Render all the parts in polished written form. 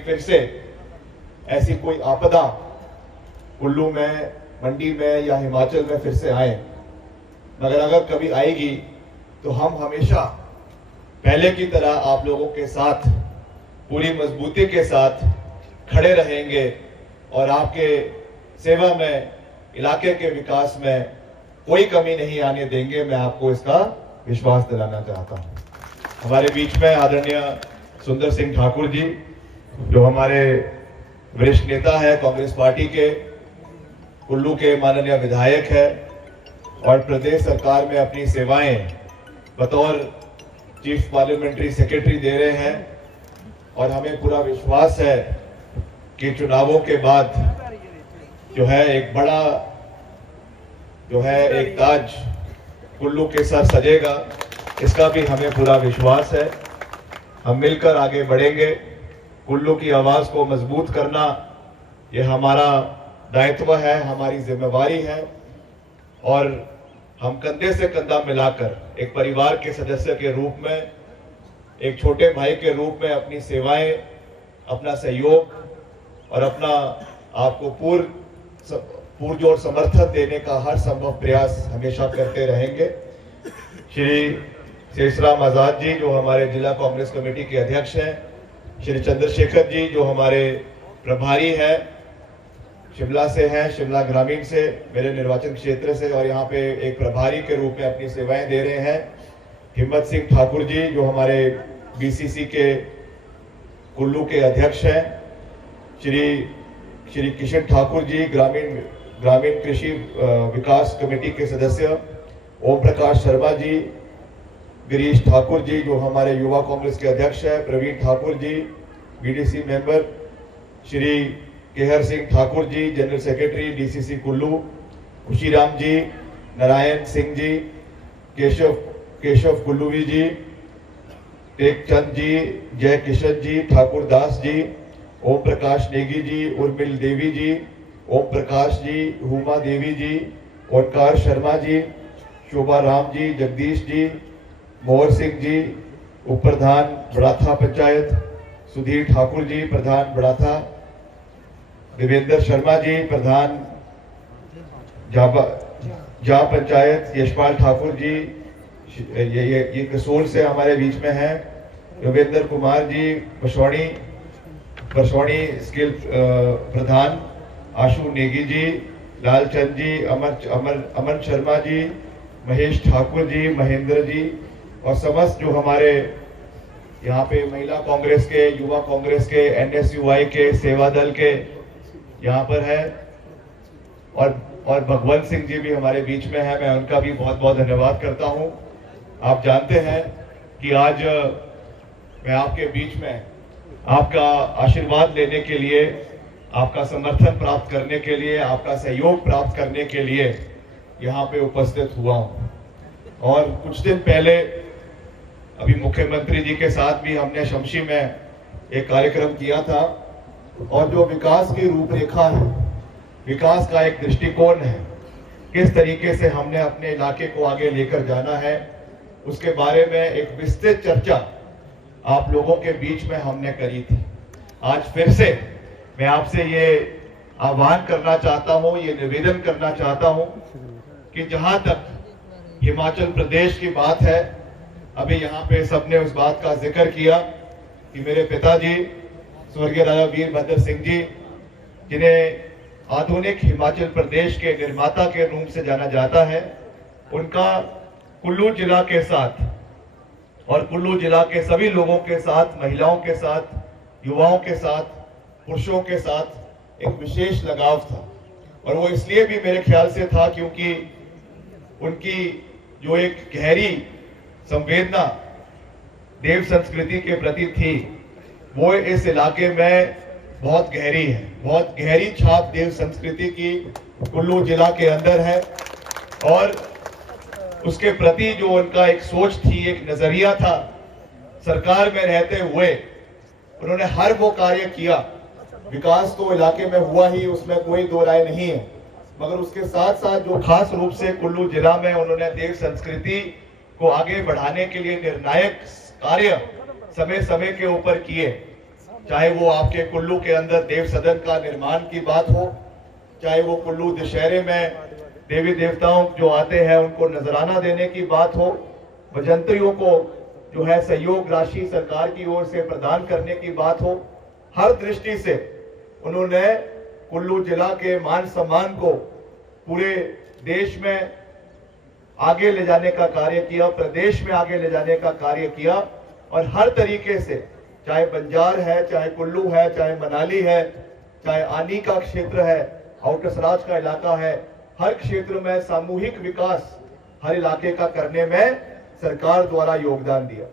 फिर से ऐसी कोई आपदा कुल्लू में, मंडी में या हिमाचल में फिर से आए, मगर अगर कभी आएगी तो हम हमेशा पहले की तरह आप लोगों के साथ पूरी मजबूती के साथ खड़े रहेंगे और आपके सेवा में, इलाके के विकास में कोई कमी नहीं आने देंगे। मैं आपको इसका विश्वास दिलाना चाहता हूं। हमारे बीच में आदरणीय सुंदर सिंह ठाकुर जी, जो हमारे वरिष्ठ नेता है कांग्रेस पार्टी के, कुल्लू के माननीय विधायक है और प्रदेश सरकार में अपनी सेवाएं बतौर चीफ पार्लियामेंट्री सेक्रेटरी दे रहे हैं। और हमें पूरा विश्वास है कि चुनावों के बाद जो है एक बड़ा एक ताज कुल्लू के सर सजेगा, इसका भी हमें पूरा विश्वास है। हम मिलकर आगे बढ़ेंगे। कुल्लू की आवाज को मजबूत करना ये हमारा दायित्व है, हमारी जिम्मेवारी है और हम कंधे से कंधा मिलाकर एक परिवार के सदस्य के रूप में, एक छोटे भाई के रूप में अपनी सेवाएं, अपना सहयोग और अपना आपको पुरजोर समर्थन देने का हर संभव प्रयास हमेशा करते रहेंगे। श्री शेषराम आजाद जी, जो हमारे जिला कांग्रेस कमेटी के अध्यक्ष हैं, श्री चंद्रशेखर जी, जो हमारे प्रभारी हैं, शिमला से हैं, शिमला ग्रामीण से, मेरे निर्वाचन क्षेत्र से, और यहाँ पे एक प्रभारी के रूप में अपनी सेवाएं दे रहे हैं, हिम्मत सिंह ठाकुर जी, जो हमारे बीसीसी के कुल्लू के अध्यक्ष हैं, श्री किशन ठाकुर जी, ग्रामीण कृषि विकास कमेटी के सदस्य, ओम प्रकाश शर्मा जी, गिरीश ठाकुर जी, जो हमारे युवा कांग्रेस के अध्यक्ष हैं, Praveen Thakur ji, BDC member, Shri Kehar Singh Thakur ji, general secretary DCC Kullu, Khushiram ji, Narayan Singh ji, Keshav Kulluvi ji, Tekchand ji, Jai Kishan जी, ठाकुर दास जी, ओम प्रकाश नेगी जी, उर्मिल देवी जी, ओम प्रकाश जी, हुमा देवी जी, ओंकार शर्मा जी, शोभा राम जी, जगदीश जी, मोहर सिंह जी, उप प्रधान बड़ाथा पंचायत, सुधीर ठाकुर जी, प्रधान बड़ाथा, देवेंद्र शर्मा जी, प्रधान जा पंचायत, यशपाल ठाकुर जी, ये कसोल से हमारे बीच में है, योगेंद्र कुमार जी, बरसौनी स्किल प्रधान, आशु नेगी जी, लालचंद जी, अमन शर्मा जी, महेश ठाकुर जी, महेंद्र जी और समस्त जो हमारे यहाँ पे महिला कांग्रेस के, युवा कांग्रेस के, NSUI के, सेवा दल के यहाँ पर है, और भगवंत सिंह जी भी हमारे बीच में है। मैं उनका भी बहुत बहुत धन्यवाद करता हूँ। आप जानते हैं कि आज मैं आपके बीच में आपका आशीर्वाद लेने के लिए, आपका समर्थन प्राप्त करने के लिए, आपका सहयोग प्राप्त करने के लिए यहाँ पे उपस्थित हुआ हूँ। और कुछ दिन पहले अभी मुख्यमंत्री जी के साथ भी हमने शमशी में एक कार्यक्रम किया था और जो विकास की रूपरेखा है, विकास का एक दृष्टिकोण है, किस तरीके से हमने अपने इलाके को आगे लेकर जाना है, उसके बारे में एक विस्तृत चर्चा आप लोगों के बीच में हमने करी थी। आज फिर से मैं आपसे ये आह्वान करना चाहता हूँ, ये निवेदन करना चाहता हूँ कि जहां तक हिमाचल प्रदेश की बात है, अभी यहाँ पे सबने उस बात का जिक्र किया कि मेरे पिताजी स्वर्गीय राजा वीरभद्र सिंह जी, जिन्हें आधुनिक हिमाचल प्रदेश के निर्माता के रूप से जाना जाता है, उनका कुल्लू जिला के साथ और कुल्लू जिला के सभी लोगों के साथ, महिलाओं के साथ, युवाओं के साथ, पुरुषों के साथ एक विशेष लगाव था। और वो इसलिए भी मेरे ख्याल से था क्योंकि उनकी जो एक गहरी संवेदना देव संस्कृति के प्रति थी, वो इस इलाके में बहुत गहरी है। बहुत गहरी छाप देव संस्कृति की कुल्लू जिला के अंदर है और उसके प्रति जो उनका एक सोच थी, एक नजरिया था, सरकार में रहते हुए उन्होंने हर वो कार्य किया। विकास तो इलाके में हुआ ही, उसमें कोई दो राय नहीं है, मगर उसके साथ साथ जो खास रूप से कुल्लू जिला में उन्होंने देव संस्कृति को आगे बढ़ाने के लिए निर्णायक कार्य समय समय के ऊपर किए, चाहे वो आपके कुल्लू के अंदर देव सदन का निर्माण की बात हो, चाहे वो कुल्लू दशहरे में देवी देवताओं जो आते हैं उनको नजराना देने की बात हो, भजंत्रियों को जो है सहयोग राशि सरकार की ओर से प्रदान करने की बात हो, हर दृष्टि से उन्होंने कुल्लू जिला के मान सम्मान को पूरे देश में आगे ले जाने का कार्य किया, प्रदेश में आगे ले जाने का कार्य किया। और हर तरीके से, चाहे बंजार है, चाहे कुल्लू है, चाहे मनाली है, चाहे आनी का क्षेत्र है, आउटर सराज का इलाका है, हर क्षेत्र में सामूहिक विकास हर इलाके का करने में सरकार द्वारा योगदान दिया।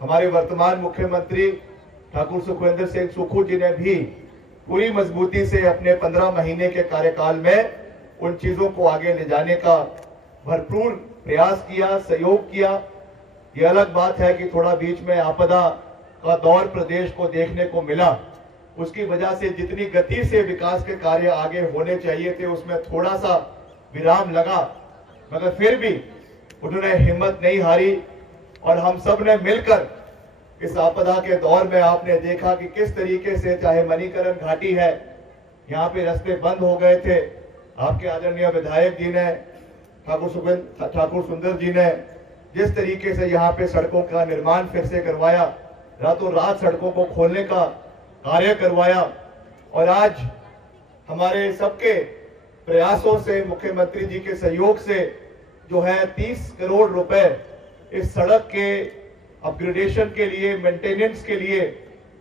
हमारे वर्तमान मुख्यमंत्री ठाकुर सुखविंदर सिंह सुक्खू जी ने भी पूरी मजबूती से अपने 15 महीने के कार्यकाल में उन चीजों को आगे ले जाने का भरपूर प्रयास किया, सहयोग किया। ये अलग बात है कि थोड़ा बीच में आपदा का दौर प्रदेश को देखने को मिला, उसकी वजह से जितनी गति से विकास के कार्य आगे होने चाहिए थे उसमें थोड़ा सा विराम लगा, मगर फिर भी उन्होंने हिम्मत नहीं हारी। और हम सब ने मिलकर इस आपदा के दौर में आपने देखा कि किस तरीके से, चाहे मणिकरण घाटी है, यहाँ पे रास्ते बंद हो गए थे, आपके आदरणीय विधायक जी ने, ठाकुर सुंदर जी ने जिस तरीके से यहाँ पे सड़कों का निर्माण फिर से करवाया, रातों रात सड़कों को खोलने का कार्य करवाया। और आज हमारे सबके प्रयासों से, मुख्यमंत्री जी के सहयोग से जो है 30 करोड़ रुपए इस सड़क के अपग्रेडेशन के लिए, मेंटेनेंस के लिए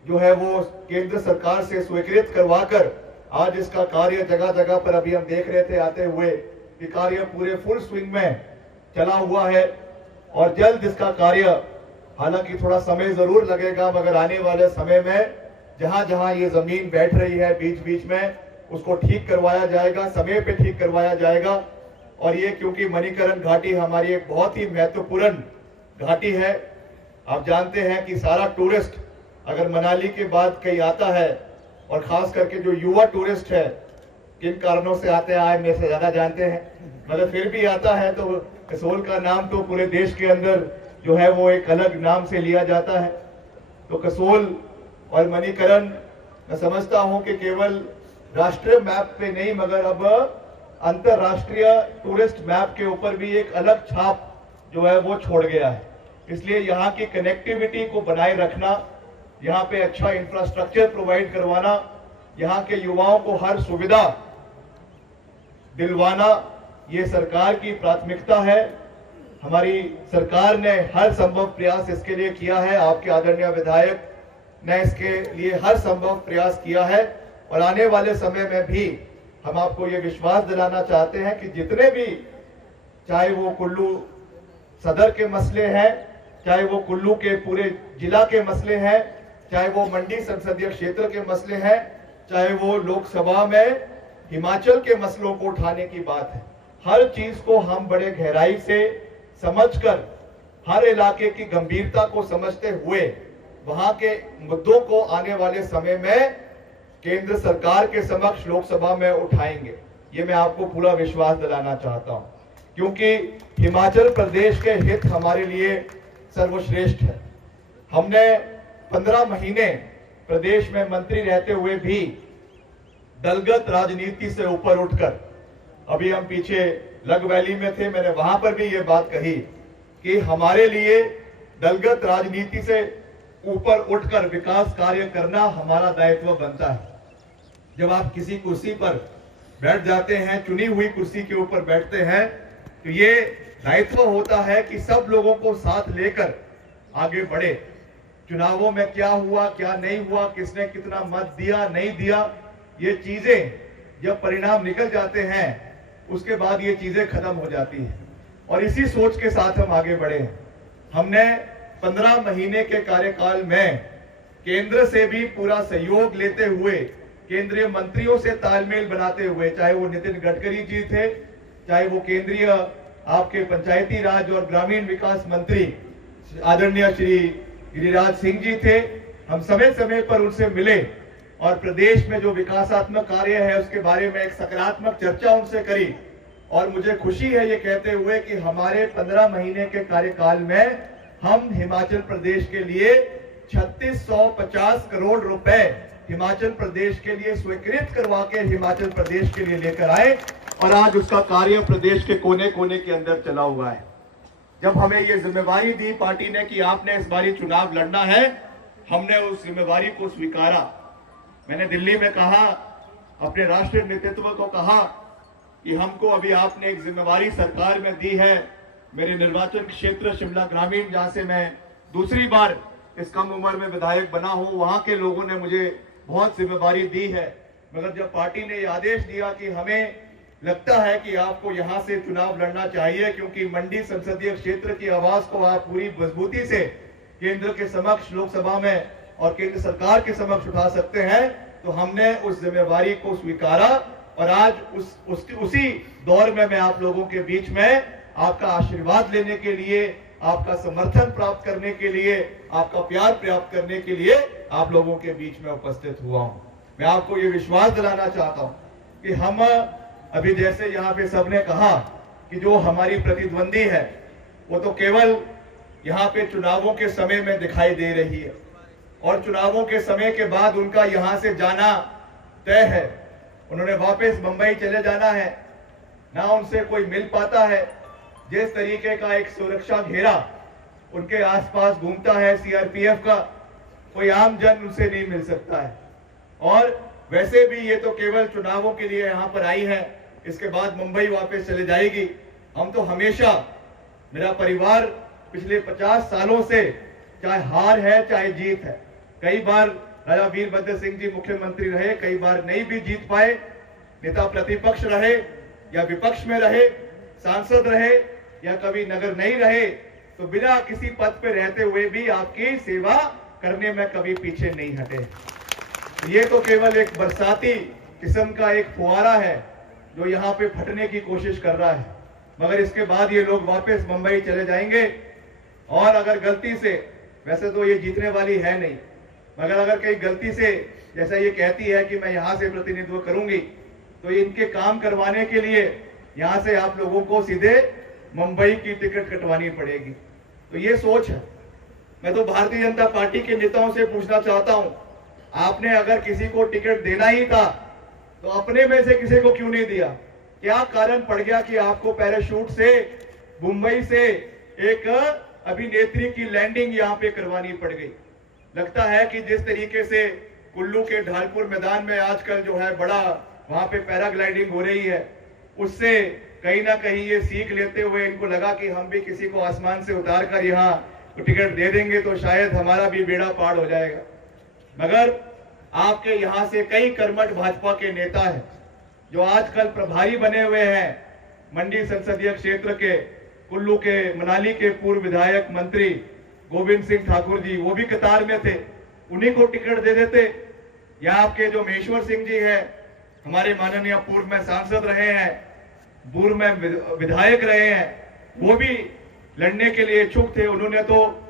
जो है वो केंद्र सरकार से स्वीकृत करवाकर आज इसका कार्य जगह जगह पर, अभी हम देख रहे थे आते हुए कि कार्य पूरे फुल स्विंग में चला हुआ है। और जल्द इसका कार्य, हालांकि थोड़ा समय जरूर लगेगा, मगर आने वाले समय में जहां जहां ये जमीन बैठ रही है बीच बीच में, उसको ठीक करवाया जाएगा, समय पे ठीक करवाया जाएगा। और ये क्योंकि मणिकरण घाटी हमारी एक बहुत ही महत्वपूर्ण घाटी है। आप जानते हैं कि सारा टूरिस्ट अगर मनाली के बाद कहीं आता है, और खास करके जो युवा टूरिस्ट है, किन कारणों से आते हैं आप मेरे से ज्यादा जानते हैं, मगर फिर भी आता है तो कसोल का नाम तो पूरे देश के अंदर जो है वो एक अलग नाम से लिया जाता है। तो कसोल और मणिकरण मैं समझता हूं कि केवल राष्ट्रीय मैप पे नहीं, मगर अब अंतरराष्ट्रीय टूरिस्ट मैप के ऊपर भी एक अलग छाप जो है वो छोड़ गया है। इसलिए यहाँ की कनेक्टिविटी को बनाए रखना, यहाँ पे अच्छा इंफ्रास्ट्रक्चर प्रोवाइड करवाना, यहाँ के युवाओं को हर सुविधा दिलवाना, ये सरकार की प्राथमिकता है। हमारी सरकार ने हर संभव प्रयास इसके लिए किया है, आपके आदरणीय विधायक ने इसके लिए हर संभव प्रयास किया है। और आने वाले समय में भी हम आपको ये विश्वास दिलाना चाहते हैं कि जितने भी, चाहे वो कुल्लू सदर के मसले हैं, चाहे वो कुल्लू के पूरे जिला के मसले हैं, चाहे वो मंडी संसदीय क्षेत्र के मसले हैं, चाहे वो लोकसभा में हिमाचल के मसलों को उठाने की बात है, हर चीज को हम बड़े गहराई से समझकर, हर इलाके की गंभीरता को समझते हुए वहां के मुद्दों को आने वाले समय में केंद्र सरकार के समक्ष लोकसभा में उठाएंगे। ये मैं आपको पूरा विश्वास दिलाना चाहता हूं, क्योंकि हिमाचल प्रदेश के हित हमारे लिए सर्वश्रेष्ठ है। हमने 15 महीने प्रदेश में मंत्री रहते हुए भी दलगत राजनीति से ऊपर उठकर, अभी हम पीछे लग वैली में थे, मैंने वहां पर भी ये बात कही कि हमारे लिए दलगत राजनीति से ऊपर उठकर विकास कार्य करना हमारा दायित्व बनता है। जब आप किसी कुर्सी पर बैठ जाते हैं, चुनी हुई कुर्सी के ऊपर बैठते हैं, तो ये दायित्व होता है कि सब लोगों को साथ लेकर आगे बढ़े। चुनावों में क्या हुआ, क्या नहीं हुआ, किसने कितना मत दिया, नहीं दिया, ये चीजें जब परिणाम निकल जाते हैं उसके बाद ये चीजें खत्म हो जाती हैं। और इसी सोच के साथ हम आगे बढ़े हैं। हमने 15 महीने के कार्यकाल में केंद्र से भी पूरा सहयोग लेते हुए, केंद्रीय मंत्रियों से तालमेल बनाते हुए, चाहे वो नितिन गडकरी जी थे, चाहे वो केंद्रीय आपके पंचायती राज और ग्रामीण विकास मंत्री आदरणीय श्री गिरिराज सिंह जी थे, हम समय समय पर उनसे मिले और प्रदेश में जो विकासात्मक कार्य है उसके बारे में एक सकारात्मक चर्चा उनसे करी। और मुझे खुशी है ये कहते हुए कि हमारे 15 महीने के कार्यकाल में हम हिमाचल प्रदेश के लिए 3650 करोड़ रुपए हिमाचल प्रदेश के लिए स्वीकृत करवा के हिमाचल प्रदेश के लिए लेकर आए और आज उसका कार्य प्रदेश के कोने कोने के अंदर चला हुआ है। जब हमें ये जिम्मेवारी दी पार्टी ने कि आपने इस बारी चुनाव लड़ना है, हमने उस जिम्मेवारी को स्वीकारा। मैंने दिल्ली में कहा, अपने राष्ट्रीय नेतृत्व को कहा कि हमको अभी आपने एक जिम्मेवारी सरकार में दी है। मेरे निर्वाचन क्षेत्र शिमला ग्रामीण, जहां से मैं दूसरी बार इस कम उम्र में विधायक बना हूं, वहां के लोगों ने मुझे बहुत जिम्मेवारी दी है। मगर जब पार्टी ने यह आदेश दिया कि हमें लगता है कि आपको यहां से चुनाव लड़ना चाहिए क्योंकि मंडी संसदीय क्षेत्र की आवाज को आप पूरी मजबूती से केंद्र के समक्ष, लोकसभा में और केंद्र सरकार के समक्ष उठा सकते हैं, तो हमने उस जिम्मेवारी को स्वीकारा और आज उसी दौर में मैं आप लोगों के बीच में आपका आशीर्वाद लेने के लिए, आपका समर्थन प्राप्त करने के लिए, आपका प्यार प्राप्त करने के लिए आप लोगों के बीच में उपस्थित हुआ हूं। मैं आपको ये विश्वास दिलाना चाहता हूं कि हम अभी, जैसे यहाँ पे सबने कहा कि जो हमारी प्रतिद्वंदी है वो तो केवल यहाँ पे चुनावों के समय में दिखाई दे रही है और चुनावों के समय के बाद उनका यहाँ से जाना तय है। उन्होंने वापस मुंबई चले जाना है, ना उनसे कोई मिल पाता है। जिस तरीके का एक सुरक्षा घेरा उनके आसपास घूमता है सीआरपीएफ का, कोई आम जन उनसे नहीं मिल सकता है। और वैसे भी ये तो केवल चुनावों के लिए यहाँ पर आई है, इसके बाद मुंबई वापस चले जाएगी। हम तो हमेशा, मेरा परिवार पिछले 50 सालों से, चाहे हार है चाहे जीत है, कई बार राजा वीरभद्र सिंह जी मुख्यमंत्री रहे, कई बार नहीं भी जीत पाए, नेता प्रतिपक्ष रहे या विपक्ष में रहे, सांसद रहे या कभी नगर नहीं रहे, तो बिना किसी पद पे रहते हुए भी आपकी सेवा करने में कभी पीछे नहीं हटे। ये तो केवल एक बरसाती किस्म का एक फुहारा है जो यहाँ पे फटने की कोशिश कर रहा है, मगर इसके बाद ये लोग वापस मुंबई चले जाएंगे। और अगर गलती से, वैसे तो ये जीतने वाली है नहीं, मगर अगर कहीं गलती से, जैसा ये कहती है कि मैं यहाँ से प्रतिनिधित्व करूंगी, तो इनके काम करवाने के लिए यहाँ से आप लोगों को सीधे मुंबई की टिकट कटवानी पड़ेगी। तो ये सोच है। मैं तो भारतीय जनता पार्टी के नेताओं से पूछना चाहता हूं, आपने अगर किसी को टिकट देना ही था तो अपने में से किसी को क्यों नहीं दिया? क्या कारण पड़ गया कि आपको पैराशूट से मुंबई से एक अभिनेत्री की लैंडिंग यहां पे करवानी पड़ गई? लगता है कि जिस तरीके से कुल्लू के ढालपुर मैदान में आजकल जो है बड़ा वहां पे पैराग्लाइडिंग हो रही है, उससे कहीं ना कहीं ये सीख लेते हुए इनको लगा कि हम भी किसी को आसमान से उतार कर यहाँ टिकट दे देंगे तो शायद हमारा भी बेड़ा पार हो जाएगा। मगर आपके यहाँ से कई कर्मठ भाजपा के नेता हैं जो आजकल प्रभारी बने हुए हैं। मंडी संसदीय क्षेत्र के कुल्लू के मनाली के पूर्व विधायक मंत्री गोविंद सिंह ठाकुर जी, वो भी कतार में थे, उन्हीं को टिकट दे देते। या आपके जो महेश्वर सिंह जी हैं, हमारे माननीय पूर्व में सांसद रहे हैं, पूर्व में विधायक रहे हैं, वो भी लड़ने के लिए इच्छुक थे। उन्होंने तो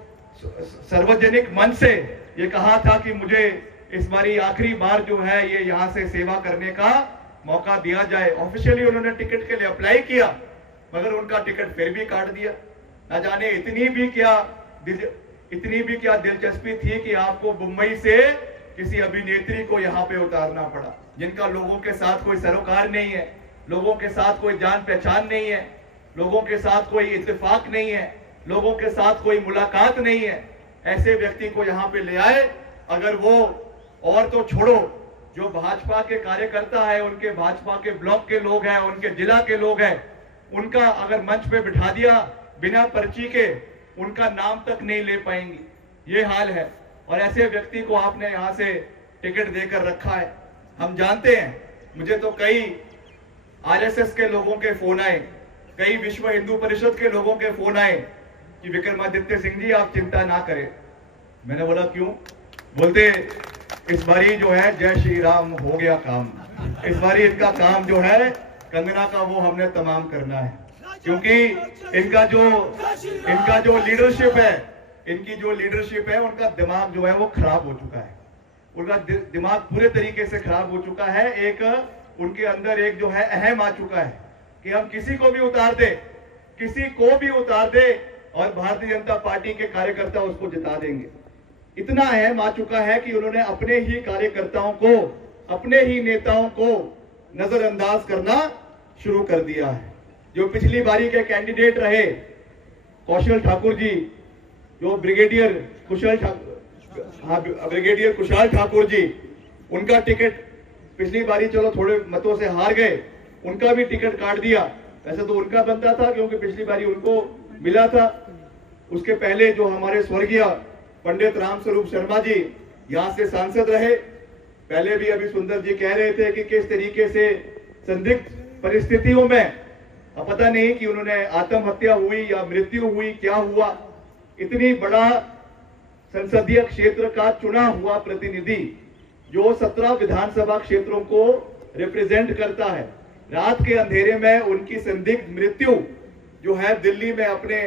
सार्वजनिक मंच से ये कहा था कि मुझे इस बारी आखिरी बार जो है ये यहाँ से सेवा करने का मौका दिया जाए। ऑफिशियली उन्होंने टिकट के लिए अप्लाई किया, मगर उनका टिकट फिर भी काट दिया। न जाने इतनी भी क्या दिलचस्पी थी कि आपको मुंबई से किसी अभिनेत्री को यहाँ पे उतारना पड़ा, जिनका लोगों के साथ कोई सरोकार नहीं है, लोगों के साथ कोई जान पहचान नहीं है, लोगों के साथ कोई इत्तेफाक नहीं है, लोगों के साथ कोई मुलाकात नहीं है। ऐसे व्यक्ति को यहाँ पे ले आए। अगर वो, और तो छोड़ो, जो भाजपा के कार्यकर्ता है, उनके भाजपा के ब्लॉक के लोग हैं, उनके जिला के लोग हैं, उनका अगर मंच पे बिठा दिया बिना पर्ची के, उनका नाम तक नहीं ले पाएंगी। ये हाल है। और ऐसे व्यक्ति को आपने यहाँ से टिकट देकर रखा है। हम जानते हैं, मुझे तो कई आरएसएस के लोगों के फोन आए, कई विश्व हिंदू परिषद के लोगों के फोन आए कि विक्रमादित्य सिंह जी आप चिंता ना करें। मैंने बोला क्यों? बोलते इस बारी जो है जय श्री राम हो गया काम, इस बारी इनका काम जो है कंगना का वो हमने तमाम करना है, क्योंकि इनका जो लीडरशिप है, इनकी जो लीडरशिप है, उनका दिमाग जो है वो खराब हो चुका है। उनका दिमाग पूरे तरीके से खराब हो चुका है। एक उनके अंदर एक जो है अहम आ चुका है कि हम किसी को भी उतार दे और भारतीय जनता पार्टी के कार्यकर्ता उसको जिता देंगे। इतना अहम आ चुका है कि उन्होंने अपने ही कार्यकर्ताओं को, अपने ही नेताओं को नजरअंदाज करना शुरू कर दिया है। जो पिछली बारी के कैंडिडेट रहे कौशल ठाकुर जी, जो ब्रिगेडियर कुशाल ठाकुर जी, उनका टिकट पिछली बारी चलो थोड़े मतों से हार गए, उनका भी टिकट काट दिया। वैसे तो उनका बनता था क्योंकि पिछली बारी उनको मिला था। उसके पहले जो हमारे स्वर्गीय पंडित रामस्वरूप शर्मा जी यहां से सांसद रहे, पहले भी अभी सुंदर जी कह रहे थे कि किस तरीके से संदिग्ध परिस्थितियों में, अब पता नहीं कि उन्होंने आत्महत्या हुई या मृत्यु हुई, क्या हुआ, इतनी बड़ा संसदीय क्षेत्र का चुना हुआ प्रतिनिधि जो 17 विधानसभा क्षेत्रों को रिप्रेजेंट करता है, रात के अंधेरे में उनकी संदिग्ध मृत्यु जो है दिल्ली में अपने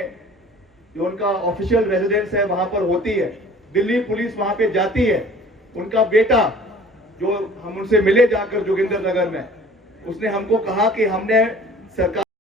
जो उनका ऑफिशियल रेजिडेंस है वहां पर होती है, दिल्ली पुलिस वहां पे जाती है। उनका बेटा जो हम उनसे मिले जाकर जोगिंदर नगर में, उसने हमको कहा कि हमने सरकार